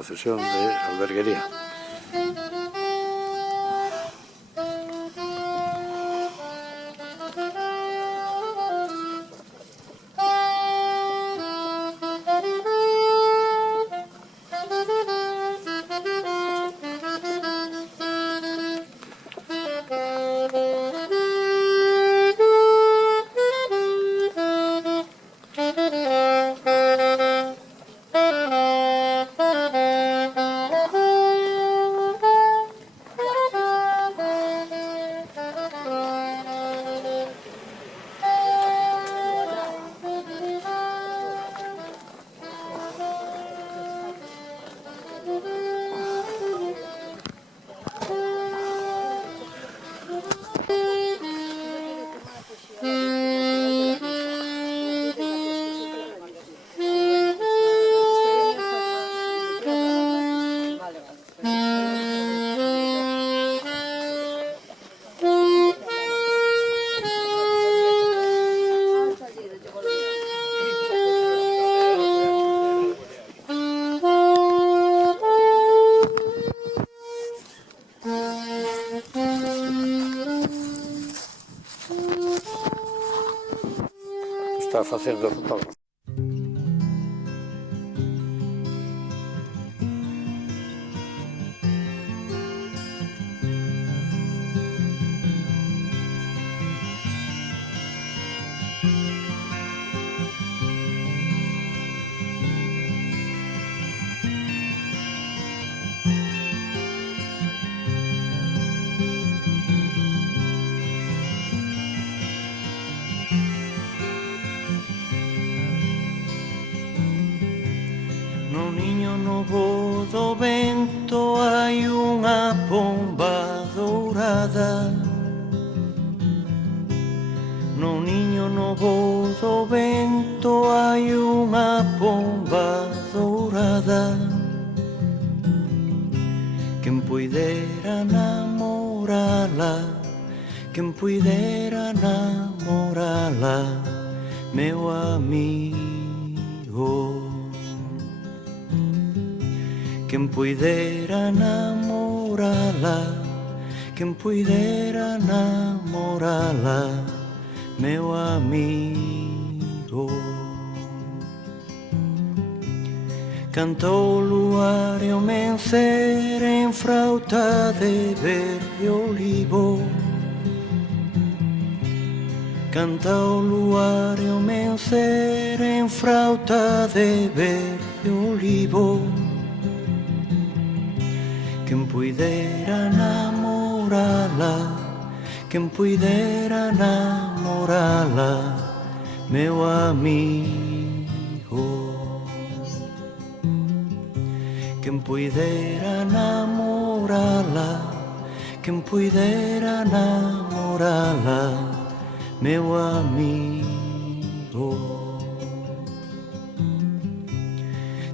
procesión de alberguería. Está facendo o fotógrafo. No niño novo do vento hai unha pomba dourada. No niño novo do vento hai unha pomba dourada. Quen puidera namorala, quen puidera namorala, meu amigo. Quen puidera namorala, quen puidera namorala, meu amigo. Cantou o luar e o mencer en frauta de verde olivo. Canta o luar e o mencer en frauta de verde olivo. Quen puidera namorala, quen puidera namorala, meu amigo. Quen puidera namorala, quen puidera namorala, meu amigo.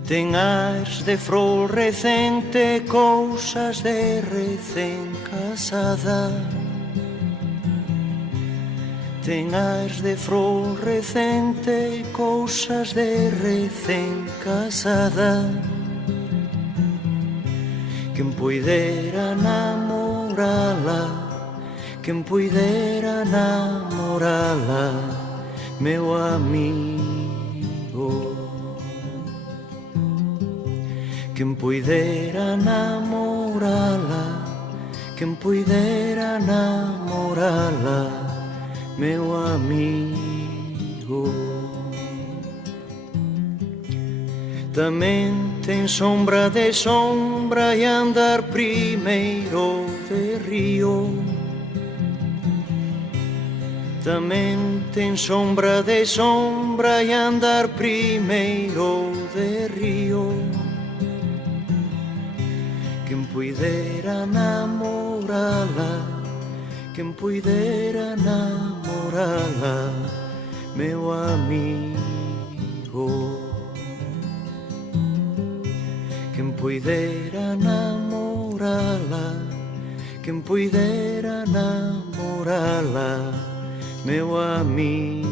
Ten ares de flor recente, cousas de recén casada. Ten ares de flor recente, cousas de recén casada. Quen puidera namorala, quen puidera namorala, meu amigo. Quen puidera namorala, quen puidera namorala, meu amigo. Tamén ten sombra de sombra e andar primeiro de río. Tamén ten sombra de sombra e andar primeiro de río. Quen puidera namorala, quen puidera namorala, meu amigo. Quen puidera namorala, quen puidera namorala, meu amigo.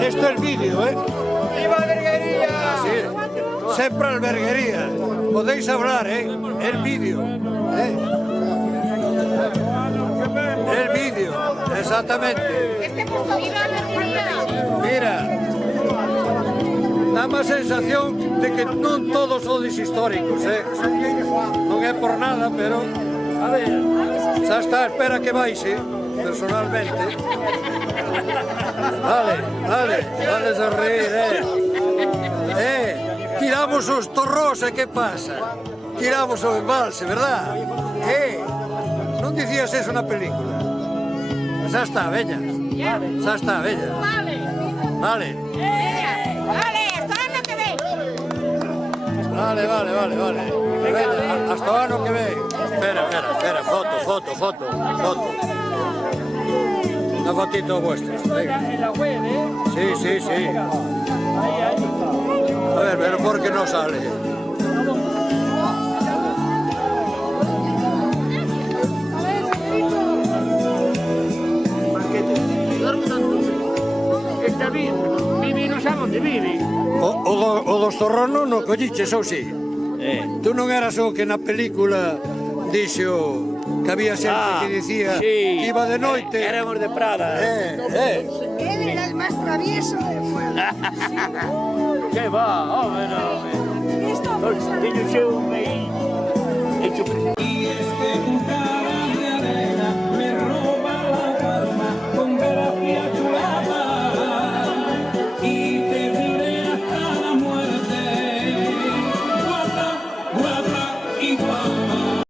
Esto es vídeo, ¿eh? ¡Viva Alberguería! Sí, sempre alberguería. Podéis hablar, ¿eh? El vídeo. El vídeo, exactamente. ¡Viva Alberguería! Mira, dá-me a sensación de que non todos sodes históricos, ¿eh? Non é por nada, pero... A ver, xa está, espera que baixe, personalmente. Vale a reír, tiramos os torrós, e que pasa? Tiramos o embalse, verdad? Non dicías eso na película? Xa está, veña. Xa está, veña. Vale. Vale, hasta el año que viene. Vale. Veña, hasta o ano que ven. Espera, foto. Una fotito vuestra. En la web, ¿eh? Sí. A ver, pero ¿por qué no sale? Está bien. Vivi non sabe onde vive. O dos torrós non o colliches, ou si? Tú non eras o que na película dixo que había xente que dicía que iba de noite. Éramos de Prada. Él era el más travieso del pueblo. Que va, home, non. Teño xe un aí hecho presente.